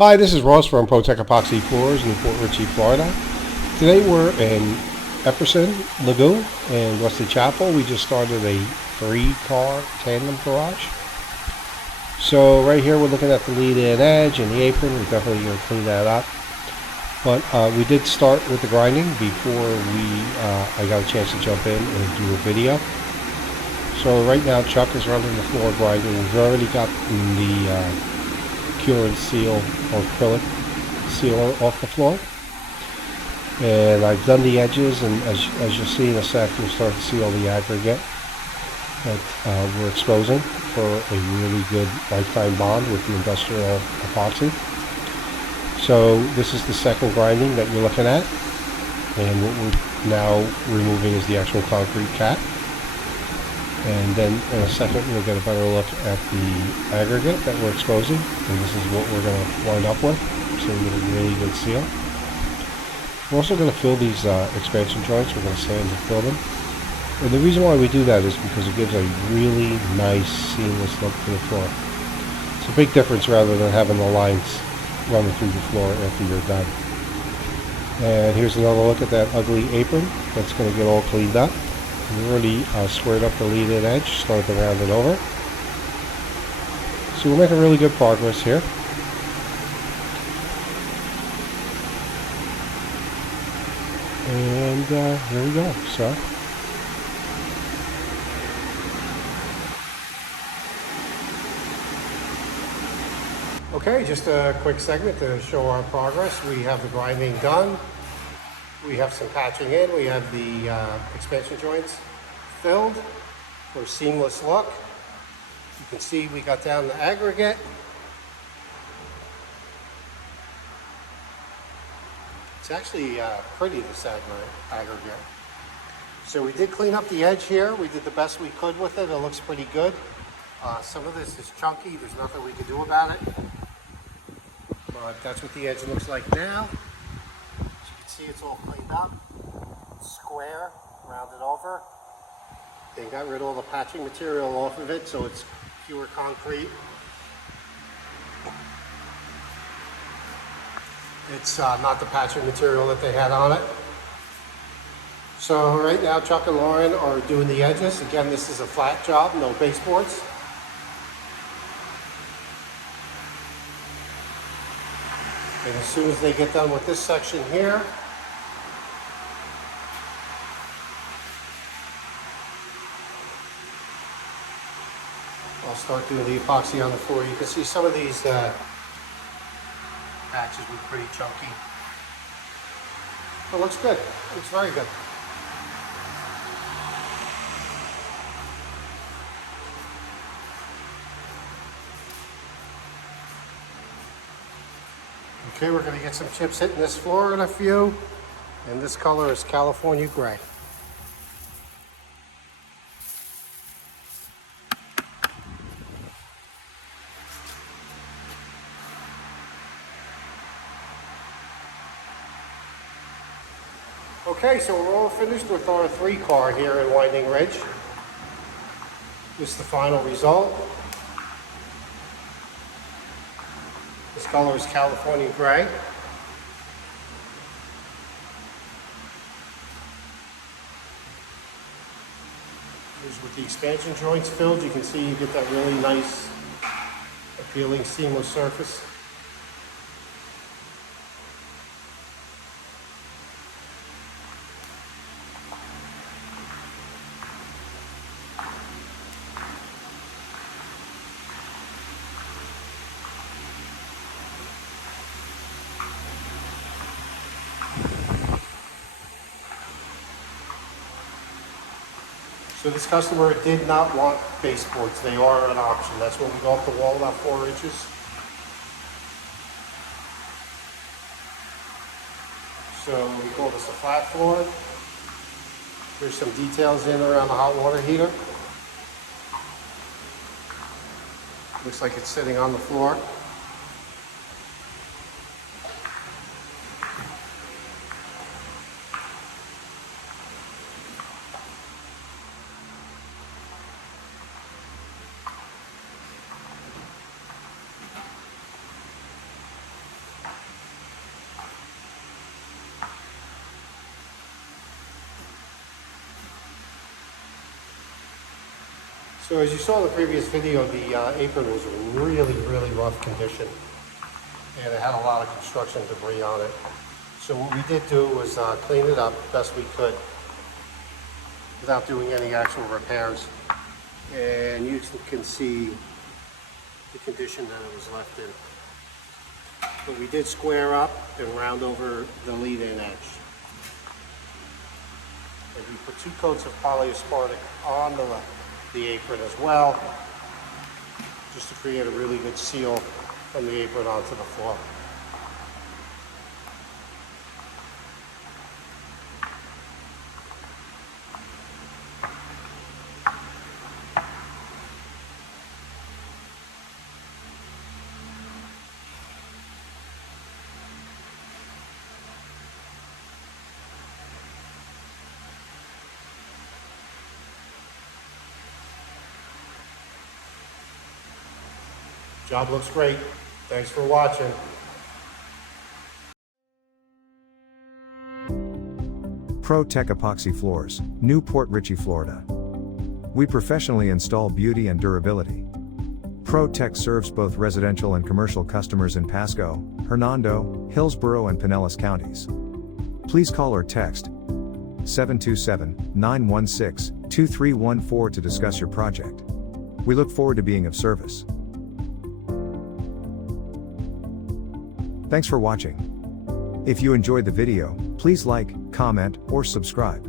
Hi, this is Ross from ProTech Epoxy Floors in Port Richey, Florida. Today we're in Epperson Lagoon in Wesley Chapel. We just started a 3-car tandem garage. So right here we're looking at the lead-in edge and the apron. We're definitely going to clean that up. But we did start with the grinding before I got a chance to jump in and do a video. So right now Chuck is running the floor grinding. We've already got the cure and seal or acrylic sealer off the floor, and I've done the edges, and as you'll see in a sec, we'll start to see all the aggregate that we're exposing for a really good lifetime bond with the industrial epoxy. So this is the second grinding that you're looking at, and what we're now removing is the actual concrete cap. And then in a second we'll get a better look at the aggregate that we're exposing, and this is what we're going to wind up with, so we get a really good seal. We're also going to fill these expansion joints. We're going to sand and fill them, and the reason why we do that is because it gives a really nice seamless look to the floor. It's a big difference rather than having the lines running through the floor after you're done. And here's another look at that ugly apron that's going to get all cleaned up. We already squared up the lead-in edge, started to round it over. So we're making really good progress here. And here we go. So okay, just a quick segment to show our progress. We have the grinding done. We have some patching in. We have the expansion joints filled for a seamless look. You can see we got down the aggregate. It's actually pretty, this aggregate. So we did clean up the edge here. We did the best we could with it. It looks pretty good. Some of this is chunky. There's nothing we can do about it. But that's what the edge looks like now. See, it's all cleaned up, square, rounded over. They got rid of all the patching material off of it, so it's pure concrete. It's not the patching material that they had on it. So right now Chuck and Lauren are doing the edges. Again, this is a flat job, no baseboards. And as soon as they get done with this section here, I'll start doing the epoxy on the floor. You can see some of these patches were pretty chunky. It looks good. It looks very good. Okay, we're going to get some chips hitting this floor in a few, and this color is California Gray. Okay, so we're all finished with our 3-car here in Winding Ridge. This is the final result. This color is California Gray. Here's with the expansion joints filled. You can see you get that really nice, appealing, seamless surface. So this customer did not want baseboards. They are an option. That's when we go up the wall about 4 inches. So we call this a flat floor. There's some details in around the hot water heater. Looks like it's sitting on the floor. So as you saw in the previous video, the apron was in really rough condition, and it had a lot of construction debris on it. So what we did do was clean it up best we could without doing any actual repairs. And you can see the condition that it was left in. But we did square up and round over the lead-in edge. And we put 2 coats of polyaspartic on the apron as well, just to create a really good seal from the apron onto the floor. Job looks great. Thanks for watching. Pro Tech Epoxy Floors, Newport Richey, Florida. We professionally install beauty and durability. Pro Tech serves both residential and commercial customers in Pasco, Hernando, Hillsborough and Pinellas counties. Please call or text 727-916-2314 to discuss your project. We look forward to being of service. Thanks for watching. If you enjoyed the video, please like, comment, or subscribe.